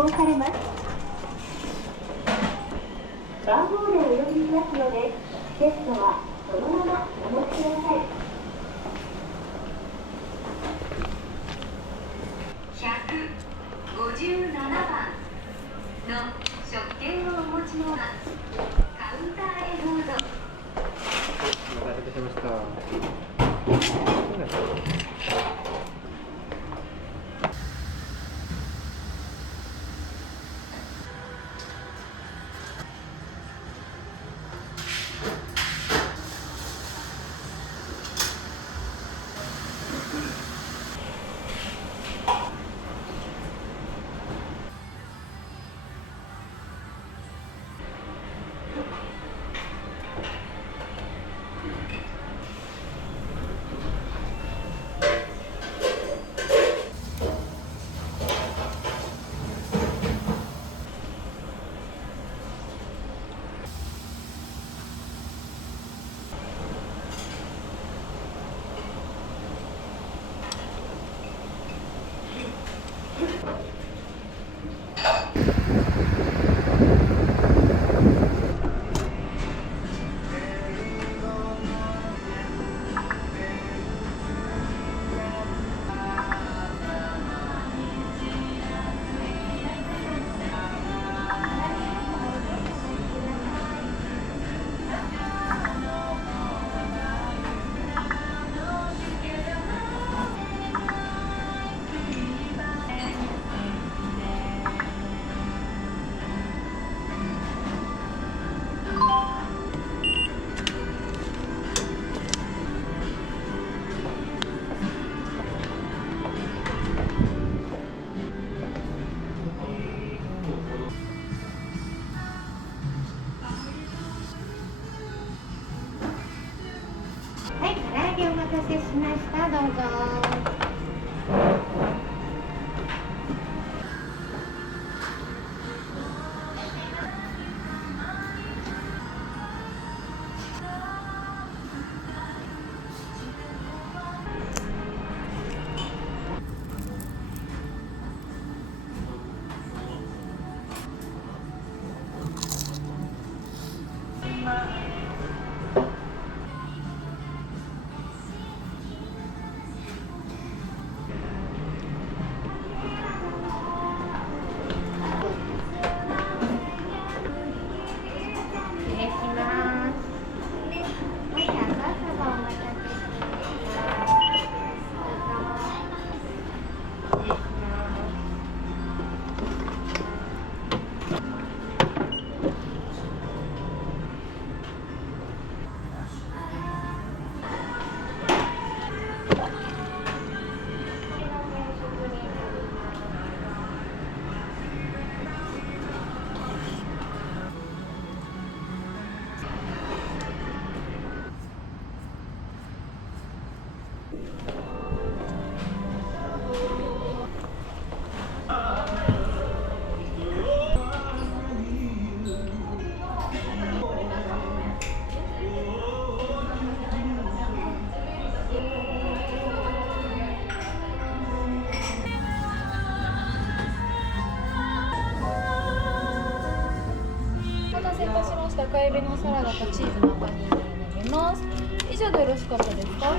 行されます。番号でお呼びしますので、チケットはそのままお持ちください。157番の食券をお持ちのはカウンターへどうぞ。お待たせいたしました。はい、唐揚げお待たせしました。どうぞ。お待たせいたしました。赤エビのサラダとチーズのパニーニになります。以上でよろしかったですか？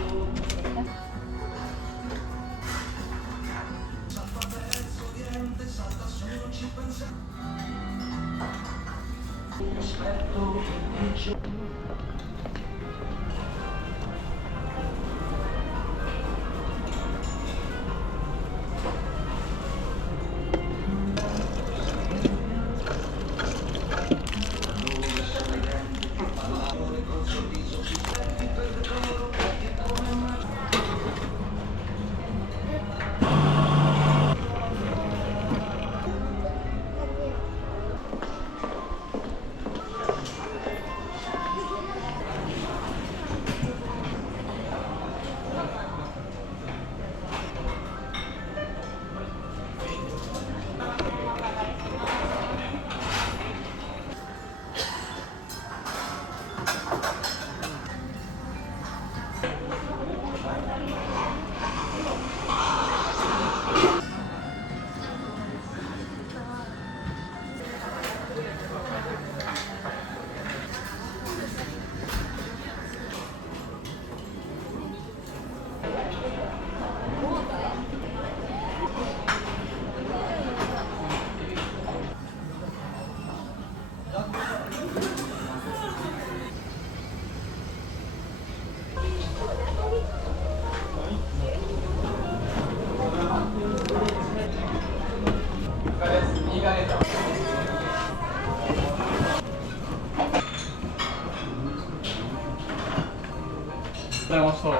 ざいました。お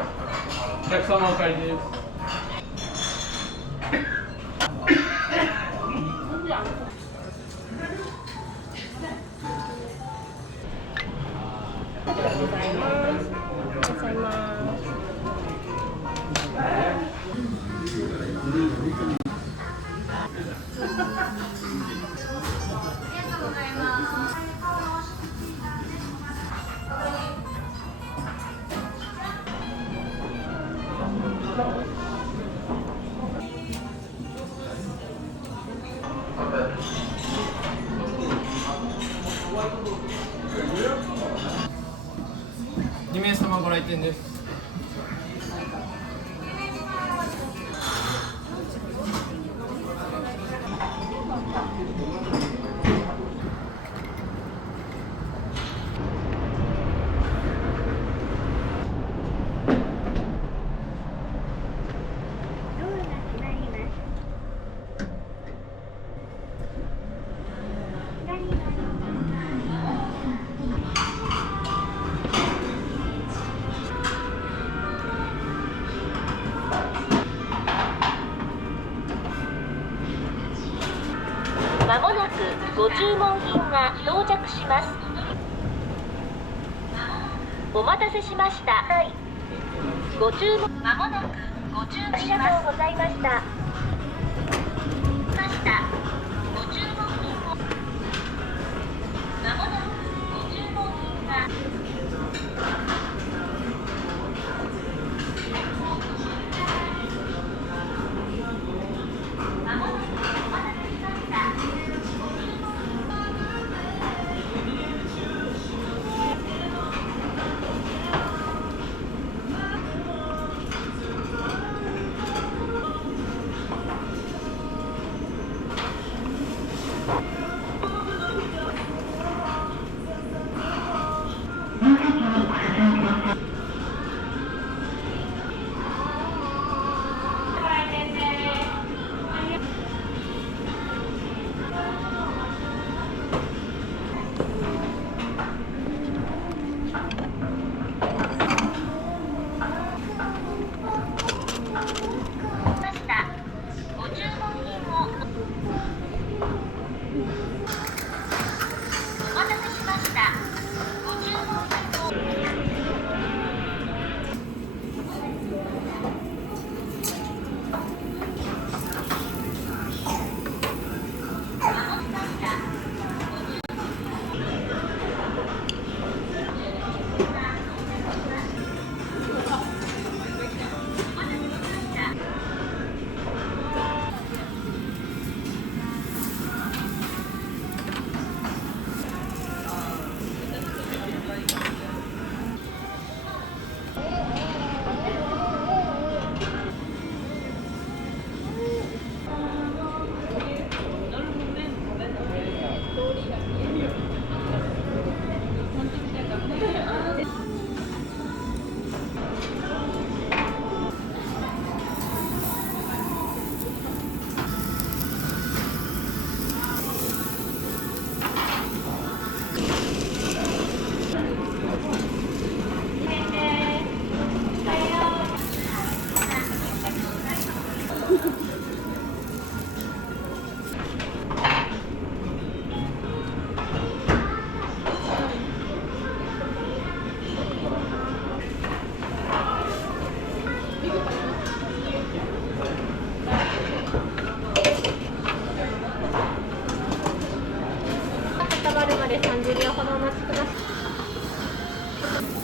客様お帰りです。ありがとうございます。いらっしゃいます。2名様ご来店です。ドアが閉まります。左側まもなくご注文品が到着します。お待たせしました。ご注文まもなくご注文します。ありがとうございました。ご注文品をまもなくご注文品がまもなくお待たせしました。ご注文品をお待たせしました。ご注文品を固まるまで30秒ほどお待ちください。